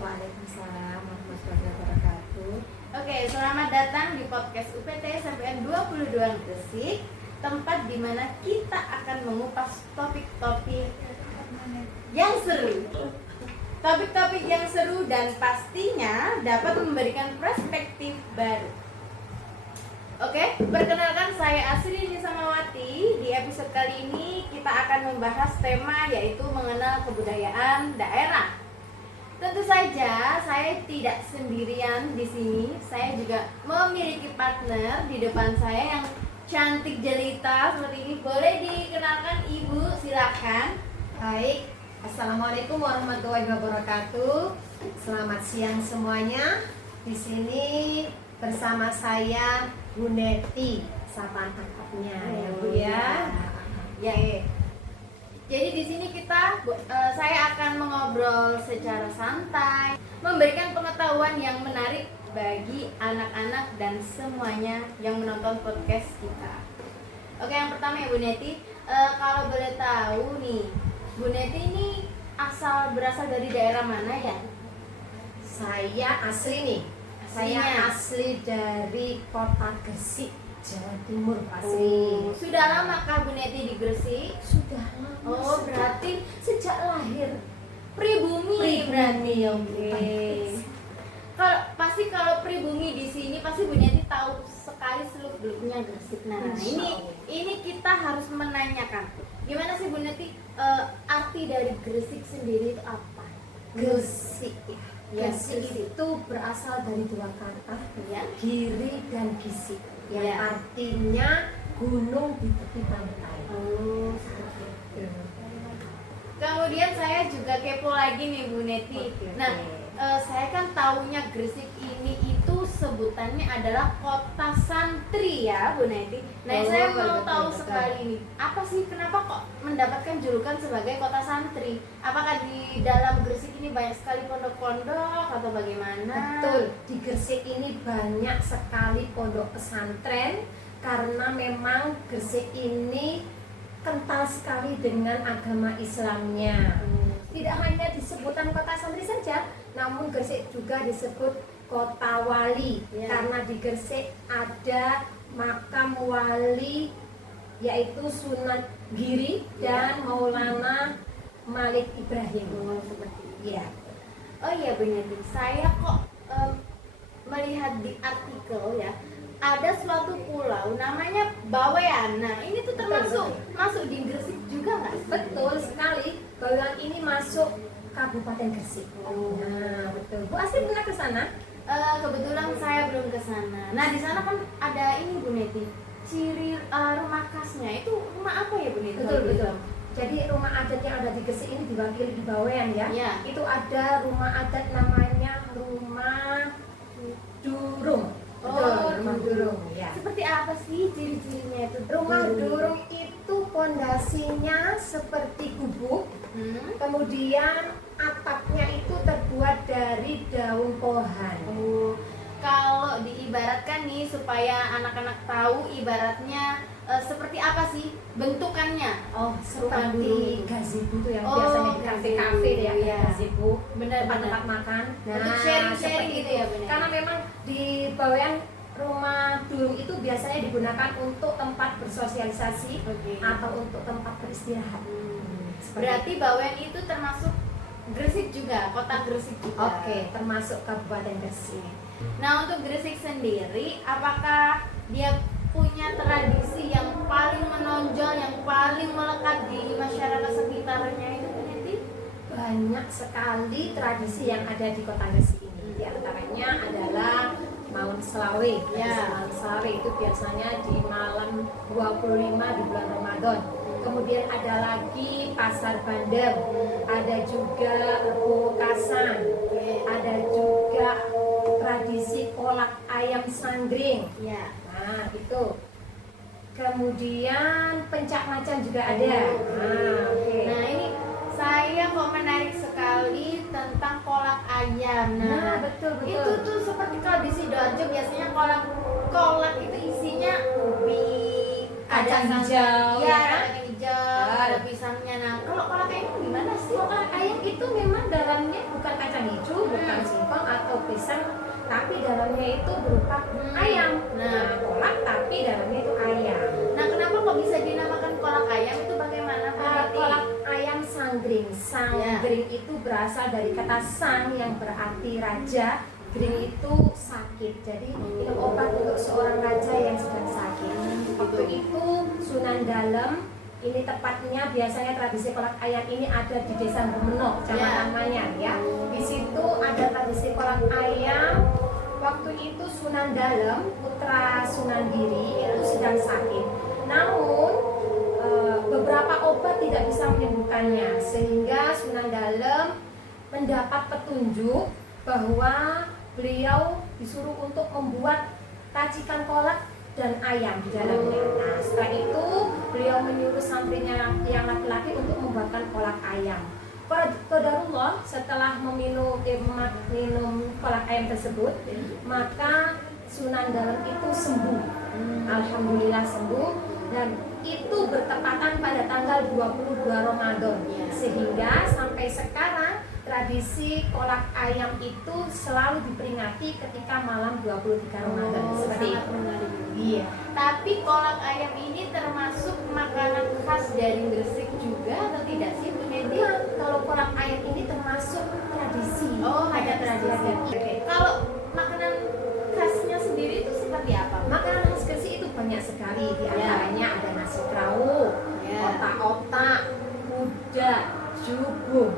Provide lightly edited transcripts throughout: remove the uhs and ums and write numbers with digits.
Waalaikumsalam warahmatullahi wabarakatuh. Oke, selamat datang di podcast UPT SMPN 22 Gresik, tempat di mana kita akan mengupas topik-topik yang seru. Topik-topik yang seru dan pastinya dapat memberikan perspektif baru. Oke, perkenalkan saya Asri Nisamawati. Di episode kali ini kita akan membahas tema yaitu mengenal kebudayaan daerah. Tentu saja saya tidak sendirian di sini. Saya juga memiliki partner di depan saya yang cantik jelita seperti ini. Boleh dikenalkan Ibu, silakan. Baik, assalamualaikum warahmatullahi wabarakatuh. Selamat siang semuanya. Di sini bersama saya Bu Neti, sapaan akrabnya ya Bu ya. Ya. Jadi di sini saya akan mengobrol secara santai, memberikan pengetahuan yang menarik bagi anak-anak dan semuanya yang menonton podcast kita. Oke, yang pertama ya Bu Neti, kalau boleh tahu nih, Bu Neti ini berasal dari daerah mana ya? Saya asli nih. Saya asli dari Kota Gresik, Jawa Timur asli. Sudah lama kah Bu Neti di Gresik? Sudah lama. Oh, berarti sejak lahir. Pribumi berarti. Oke. Kalau pribumi di sini pasti Bu Neti tahu sekali seluk-beluknya Gresik. Nah, ini kita harus menanyakan. Gimana sih Bu Neti, arti dari Gresik sendiri itu apa? Gresik Ya, Gresik itu berasal dari dua kata, ya. Giri dan Gisik, yang Ya. artinya gunung di tepi pantai. Oh, seperti itu. Kemudian saya juga kepo lagi nih Bu Neti. Oke. Nah, saya kan taunya Gresik ini itu sebutannya adalah kota santri ya Bu Neti. Nah, saya mau tahu sekali ini, apa sih kenapa kok mendapatkan julukan sebagai kota santri? Apakah di dalam Gresik ini banyak sekali pondok-pondok atau bagaimana? Betul, di Gresik ini banyak sekali pondok pesantren karena memang Gresik ini kental sekali dengan agama Islamnya. Tidak hanya disebutan kota santri saja, namun Gresik juga disebut kota wali, Ya. karena di Gresik ada makam wali yaitu Sunan Giri dan Maulana Malik Ibrahim. Oh, seperti itu. Ya. Oh iya Bu Neti, saya kok melihat di artikel ya, ada suatu pulau namanya Bawean. Nah, ini tuh masuk di Gresik juga nggak sih? Betul sekali, Bawean ini masuk Kabupaten Gresik. Oh. Nah, betul. Bu Asri pernah ke sana? Kebetulan saya belum ke sana. Nah, di sana kan ada ini Bu Neti, ciri rumah khasnya itu rumah apa ya Bu Neti? Betul. Jadi rumah adat yang ada di Gresik ini diwakili di Bawean ya. Ya. Itu ada rumah adat namanya Rumah Durung. Oh, Rumah Durung ya. Seperti apa sih ciri-cirinya itu? Rumah Durung itu pondasinya seperti gubuk. Kemudian atapnya itu terbuat dari daun pohan. Oh, kalau diibaratkan nih supaya anak-anak tahu ibaratnya seperti apa sih bentukannya? Oh, Rumah seperti Durung. gazebo itu yang Oh, biasanya di kafe-kafe ya, iya. gazebo, Benar. tempat-tempat makan. Untuk sharing-sharing seperti gitu itu. ya, benar. Karena memang di Bawean rumah Durung itu biasanya digunakan untuk tempat bersosialisasi Oke. atau untuk tempat beristirahat. Seperti Berarti Bawean itu termasuk Gresik juga, kota Gresik juga. Oke, termasuk Kabupaten Gresik. Nah, untuk Gresik sendiri, apakah dia punya tradisi yang paling menonjol, yang paling melekat di masyarakat sekitarnya itu Bu Neti? Banyak sekali tradisi yang ada di Kota Gresik ini. Di antaranya adalah Maun Selawe. Ya. Maun Selawe itu biasanya di malam 25 di bulan Ramadan. Kemudian ada lagi Pasar Bandeng, ada juga Rebo Kasan, ada juga tradisi kolak ayam sanggring. Ya. Nah, itu. Kemudian pencak macan juga ada. Nah, ini saya kok menarik sekali tentang kolak ayam. Nah, betul. Itu tuh seperti kalau di Sidoarjo biasanya kolak itu isinya ubi, Kacang ada hijau, ya, ya. kacang hijau, ada pisangnya. Nah, kalau kolak ayam gimana sih? Kolak ayam itu memang dalamnya bukan kacang hijau, bukan tapi dalamnya itu berupa ayam. Nah. Kolak tapi dalamnya itu ayam. Nah, kenapa kok bisa dinamakan kolak ayam itu bagaimana Bu Neti? Kolak ayam sanggring. Sanggring Ya. itu berasal dari kata sang yang berarti raja. Gring itu sakit. Jadi minum obat untuk seorang raja yang sedang sakit. Waktu itu Sunan Dalem, ini tepatnya biasanya tradisi kolak ayam ini ada di Desa Gumenok, Kecamatan Manyar ya. Di situ ada tradisi kolak ayam. Waktu itu Sunan Dalem, putra Sunan Giri itu sedang sakit. Namun beberapa obat tidak bisa menyembuhkannya, sehingga Sunan Dalem mendapat petunjuk bahwa beliau disuruh untuk membuat racikan kolak dan ayam di dalamnya. Nah, setelah itu beliau menyuruh santrinya yang laki-laki untuk membuatkan kolak ayam. Qadarullah, setelah minum kolak ayam tersebut, maka Sunan Dalem itu sembuh. Alhamdulillah sembuh, dan itu bertepatan pada tanggal 22 Ramadan. Sehingga sampai sekarang tradisi kolak ayam itu selalu diperingati ketika malam 23 Ramadan. Seperti sangat itu. menarik. Iya. Tapi kolak ayam ini termasuk makanan khas dari Gresik juga atau tidak sih Bu Neti? Nah, kalau kolak ayam ini termasuk tradisi. Oh, hanya tradisi. Oke. Kalau makanan khasnya sendiri itu seperti apa? Makanan khas Gresik itu banyak sekali. Di antaranya ada nasi perahu, Ya. otak-otak, kuda, jubung,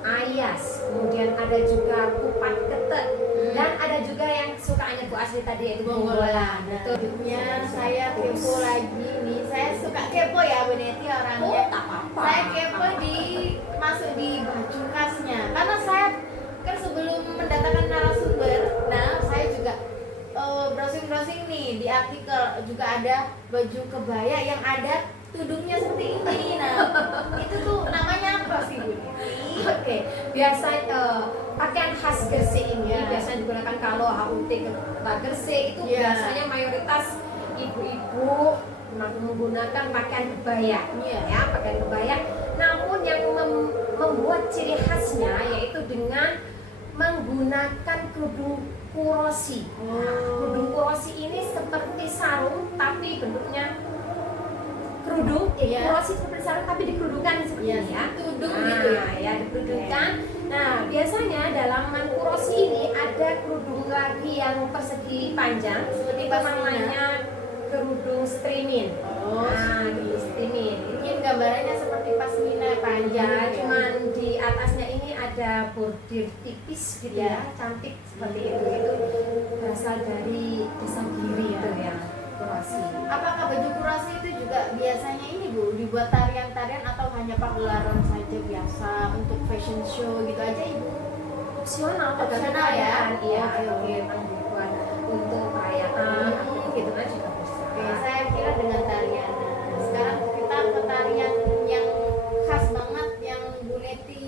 ayas, kemudian ada juga kupat ketek, dan ada juga yang kesukaannya Bu Asri tadi yaitu Bonggolan. Betul. Selanjutnya saya kepo lagi nih. Saya suka kepo ya Bu Neti orangnya. Oh, tak apa-apa. Saya kepo masuk di baju khasnya. Karena saya kan sebelum mendatangkan narasumber, nah saya juga browsing-browsing nih di artikel juga ada baju kebaya yang ada tudungnya seperti ini. Nah, itu tuh namanya apa sih Bu Neti? Oke, biasa pakaian khas Gresik ini Ya. biasanya digunakan kalau HUT Kota Gresik itu Ya. biasanya mayoritas ibu-ibu menggunakan pakaian kebaya, Ya. ya pakaian kebaya. Namun yang membuat ciri khasnya yaitu dengan menggunakan kerudung kurosi. Nah, kerudung kurosi ini seperti sarung tapi bentuknya kerudung, Iya. kurosi seperti sarung tapi dikerudungkan seperti Iya, ini ya. tudung Nah, gitu ya. ya dikerudungkan. Nah, biasanya dalaman kurosi ini ada kerudung lagi yang persegi panjang, Seperti itu pasmina. namanya kerudung streamin. Oh, Nah, kerudung streamin. mungkin gambarannya seperti pasmina panjang. Ya, cuman di atasnya ini ada bordir tipis gitu Ya. ya, cantik seperti itu. Itu berasal dari desa Giri itu ya, kurosi. Apakah baju kurasi itu juga biasanya ini Bu dibuat tarian-tarian atau hanya pagelaran saja biasa untuk fashion show gitu aja Ibu? Opsional, Opsional ya? Iya, Oke, oke. memang dibuat untuk perayaan gitu kan juga bisa. Oke, saya kira dengan tarian. Nah, sekarang kita ke tarian yang khas banget yang Bu Neti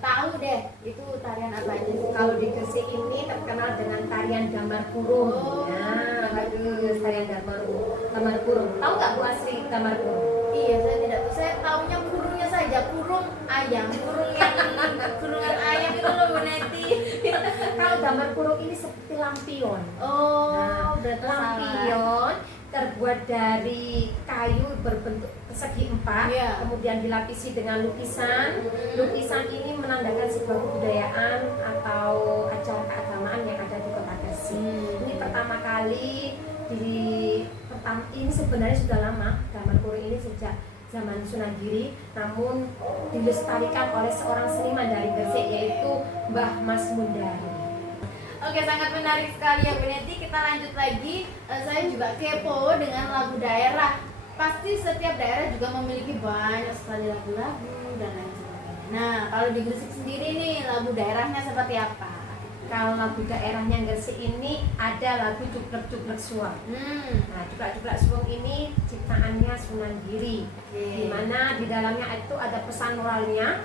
tahu deh. Itu tarian apa aja sih? Kalau di Gresik ini terkenal dengan tarian gambar kurung. Oh. Nah, bagus tarian gambar kurung. Tahu nggak Bu Asri gambar kurung? Iya, saya tidak tahu. Saya taunya kurungnya saja, kurung ayam, kurungan ayam itu loh Bu Neti. Kalau gambar kurung ini seperti lampion. Oh, Nah, berarti salah. lampion terbuat dari kayu berbentuk persegi empat, Iya. kemudian dilapisi dengan lukisan. Lukisan ini menandakan sebuah kebudayaan atau acara keagamaan yang ada di Kota Gresik. Ini pertama kali ini sebenarnya sudah lama, gambar kurung ini sejak zaman Sunan Giri, namun dilestarikan oleh seorang seniman dari Gresik yaitu Mbah Mas Mundari. Oke, sangat menarik sekali ya Bu Neti. Kita lanjut lagi. Saya juga kepo dengan lagu daerah. Pasti setiap daerah juga memiliki banyak sekali lagu-lagu dan lain sebagainya. Nah, kalau di Gresik sendiri nih, lagu daerahnya seperti apa? Kalau lagu daerahnya Gresik ini ada lagu Cuplek-Cuplek Suweng. Nah, Cuplek-Cuplek Suweng ini ciptaannya Sunan Giri, di mana di dalamnya itu ada pesan moralnya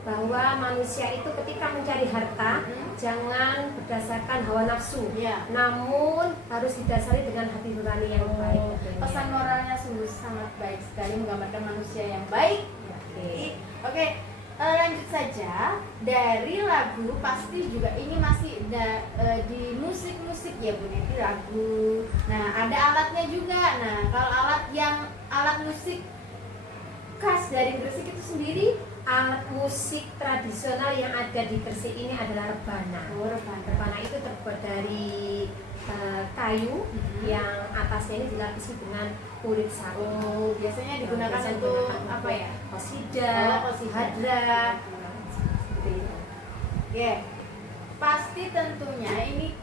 bahwa manusia itu ketika mencari harta jangan berdasarkan hawa nafsu, Iya. namun harus didasari dengan hati nurani yang baik. katanya. Pesan moralnya sungguh sangat baik sekali, menggambarkan manusia yang baik. Oke. Oke, lanjut saja dari lagu, pasti juga ini masih di musik-musik ya Bu Neti, lagu. Nah ada alatnya juga. Nah kalau alat musik khas dari Gresik itu sendiri, Alat musik tradisional yang ada di Gresik ini adalah rebana. oh, rebana. Rebana itu terbuat dari kayu yang atasnya ini dilapisi dengan kulit sapi. Oh, biasanya digunakan Biasanya untuk digunakan apa ya? Qasidah, Qasidah. hadra. Seperti itu. Oke, pasti tentunya ini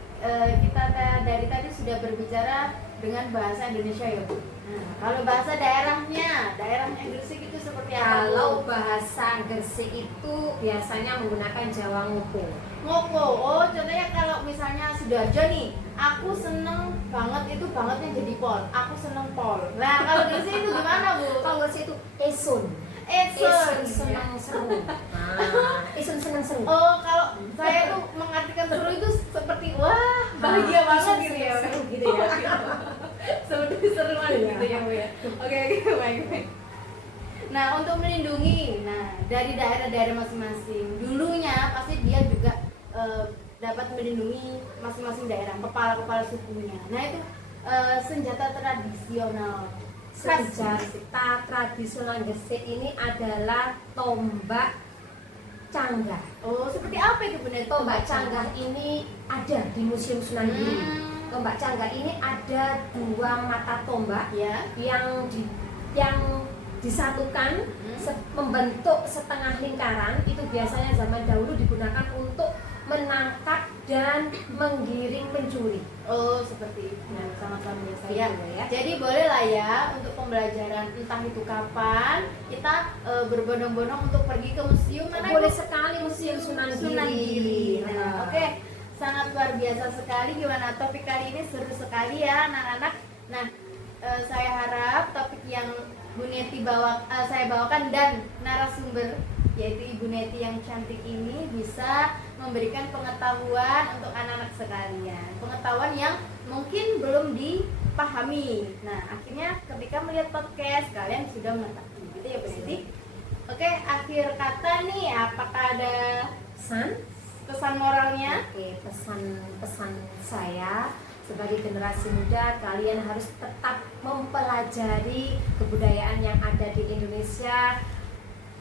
kita dari tadi sudah berbicara dengan bahasa Indonesia ya Bu. Nah, kalau bahasa daerahnya Gresik itu seperti apa? Kalau Bu? bahasa Gresik itu biasanya menggunakan Jawa Ngopo. Ngopo, oh contohnya kalau misalnya Sidoarjo nih, aku seneng banget, itu bangetnya jadi pol, aku seneng pol. Nah kalau Gresik itu gimana Bu? Kalau Gresik itu esun. Esun. Senang seru. Nah, esun senang seru. Oh, kalau saya tuh mengartikan seru itu seperti wah bahagia banget gitu ya, seru gitu ya. seru-seruan gitu ya Bu ya. Oke, baik. Nah untuk melindungi, dari daerah-daerah masing-masing, dulunya pasti dia juga dapat melindungi masing-masing daerah, kepala-kepala sukunya. Nah itu senjata tradisional. Senjata tradisional Gresik ini adalah tombak canggah. Oh, seperti apa itu benar? Tombak canggah ini ada di Museum Sunan Giri. Tombak canggah ini ada 2 mata tombak Ya. yang disatukan membentuk setengah lingkaran. Itu biasanya zaman dahulu digunakan untuk menangkap dan menggiring pencuri. Oh, seperti itu. Nah, sama-sama biasa ya. Ya. Jadi boleh lah ya untuk pembelajaran, entah itu kapan kita berbondong-bondong untuk pergi ke museum mana? Boleh Bu? sekali Museum Sunan Sunan Giri. Giri. Nah, oke. Sangat luar biasa sekali. Gimana topik kali ini, seru sekali ya anak-anak. Nah, saya harap topik yang Bu Neti saya bawakan dan narasumber yaitu Ibu Neti yang cantik ini bisa memberikan pengetahuan untuk anak-anak sekalian, pengetahuan yang mungkin belum dipahami. Nah, akhirnya ketika melihat podcast kalian sudah mengetahui, gitu ya Bu Neti. Oke, akhir kata nih, apakah ada pesan moralnya? Oke, pesan saya sebagai generasi muda, kalian harus tetap mempelajari kebudayaan yang ada di Indonesia.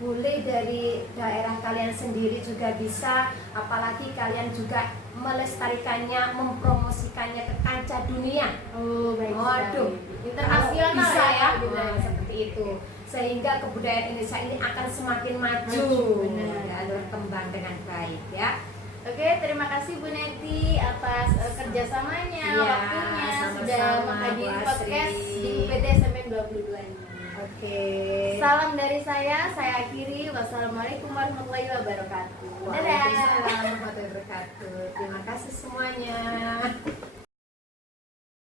Boleh dari daerah kalian sendiri juga bisa, apalagi kalian juga melestarikannya, mempromosikannya ke kancah dunia. Oh, baik. Waduh, Internasional bisa ya, benar. seperti itu. Sehingga kebudayaan Indonesia ini akan semakin maju, Benar. dan berkembang dengan baik ya. Oke, terima kasih Bu Neti atas kerjasamanya, Iya, waktunya sama-sama, sudah menghadiri Bu podcast Asri. di UPT SMP 22 ini. Oke. Salam dari saya akhiri. Wassalamualaikum warahmatullahi wabarakatuh. Dadah. Waalaikumsalam warahmatullahi wabarakatuh. Terima kasih semuanya.